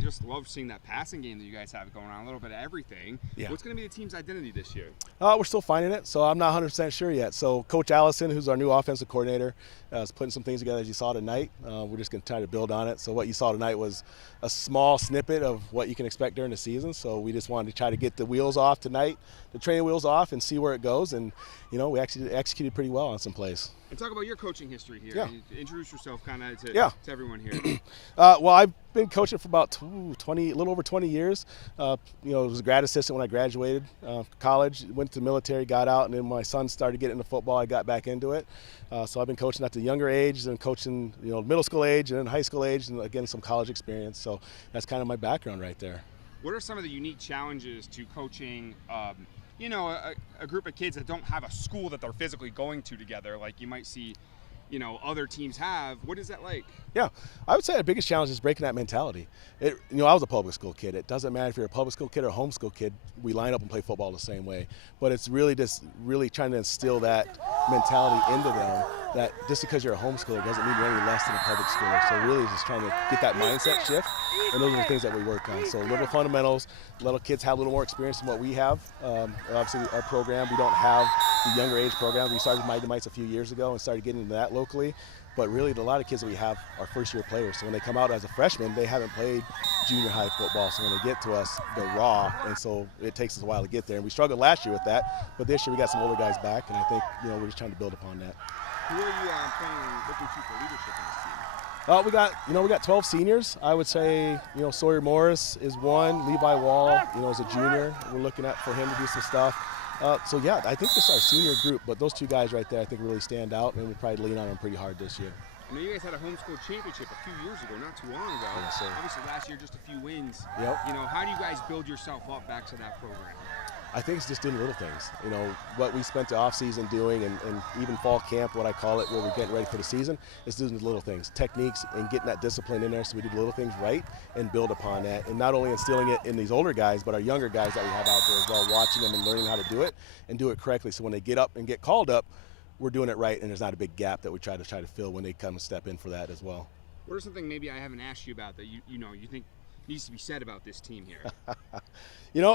just love seeing that passing game that you guys have going on, a little bit of everything. Yeah. What's going to be the team's identity this year? We're still finding it, so I'm not 100% sure yet. So Coach Allison, who's our new offensive coordinator, is putting some things together as you saw tonight. We're just going to try to build on it. So what you saw tonight was a small snippet of what you can expect during the season. So we just wanted to try to get the wheels off tonight, the training wheels off, and see where it goes. And, we actually executed pretty well on some plays. And talk about your coaching history here. Yeah. Introduce yourself kind of to everyone here. Well, I've been coaching for about a little over 20 years. I was a grad assistant when I graduated college, went to the military, got out, and then my son started getting into football. I got back into it. So I've been coaching at the younger age, and coaching, middle school age, and then high school age, and again, some college experience. So that's kind of my background right there. What are some of the unique challenges to coaching a group of kids that don't have a school that they're physically going to together, like you might see, other teams have? What is that like? Yeah, I would say the biggest challenge is breaking that mentality. I was a public school kid. It doesn't matter if you're a public school kid or a homeschool kid. We line up and play football the same way. But it's really just trying to instill that mentality into them, that just because you're a homeschooler doesn't mean you're any less than a public schooler. So really just trying to get that mindset shift, and those are the things that we work on. So little fundamentals, little kids have a little more experience than what we have. Obviously, our program, we don't have the younger age programs. We started Mighty Mites a few years ago and started getting into that locally. But really, a lot of kids that we have are first-year players. So when they come out as a freshman, they haven't played junior high football. So when they get to us, they're raw, and so it takes us a while to get there. And we struggled last year with that, but this year we got some older guys back, and I think we're just trying to build upon that. Who are you looking to for leadership in this team? We got 12 seniors. I would say Sawyer Morris is one. Levi Wall, is a junior. We're looking at for him to do some stuff. I think this is our senior group, but those two guys right there I think really stand out, and we'll probably lean on them pretty hard this year. I know you guys had a homeschool championship a few years ago, not too long ago. Yes, sir. Obviously last year just a few wins. Yep. How do you guys build yourself up back to that program? I think it's just doing little things. What we spent the off season doing, and even fall camp, what I call it, where we're getting ready for the season, is doing the little things, techniques, and getting that discipline in there so we do the little things right and build upon that. And not only instilling it in these older guys, but our younger guys that we have out there as well, watching them and learning how to do it and do it correctly. So when they get up and get called up, we're doing it right, and there's not a big gap that we try to fill when they come and step in for that as well. What is something maybe I haven't asked you about that you think needs to be said about this team here?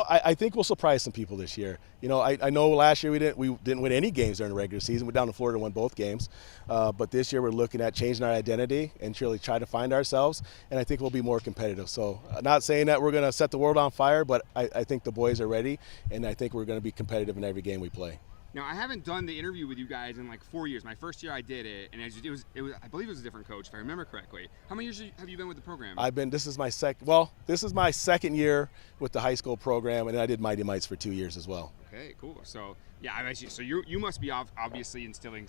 I think we'll surprise some people this year. I know last year we didn't win any games during the regular season. We went down to Florida and won both games. But this year we're looking at changing our identity and really try to find ourselves, and I think we'll be more competitive. So not saying that we're going to set the world on fire, but I think the boys are ready, and I think we're going to be competitive in every game we play. Now, I haven't done the interview with you guys in like 4 years. My first year I did it, and it was I believe it was a different coach, if I remember correctly. How many years have you been with the program? This is my second year with the high school program, and I did Mighty Mites for 2 years as well. Okay, cool. So yeah, so you must be obviously instilling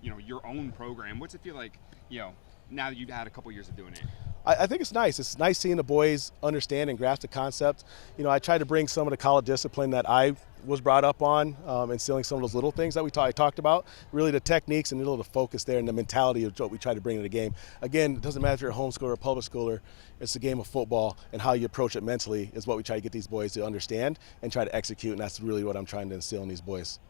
your own program. What's it feel like, now that you've had a couple years of doing it? I think it's nice. It's nice seeing the boys understand and grasp the concept. I try to bring some of the college discipline that I was brought up on, instilling some of those little things that I talked about, really the techniques and the focus there and the mentality of what we try to bring to the game. Again, it doesn't matter if you're a homeschooler or a public schooler, it's a game of football, and how you approach it mentally is what we try to get these boys to understand and try to execute, and that's really what I'm trying to instill in these boys.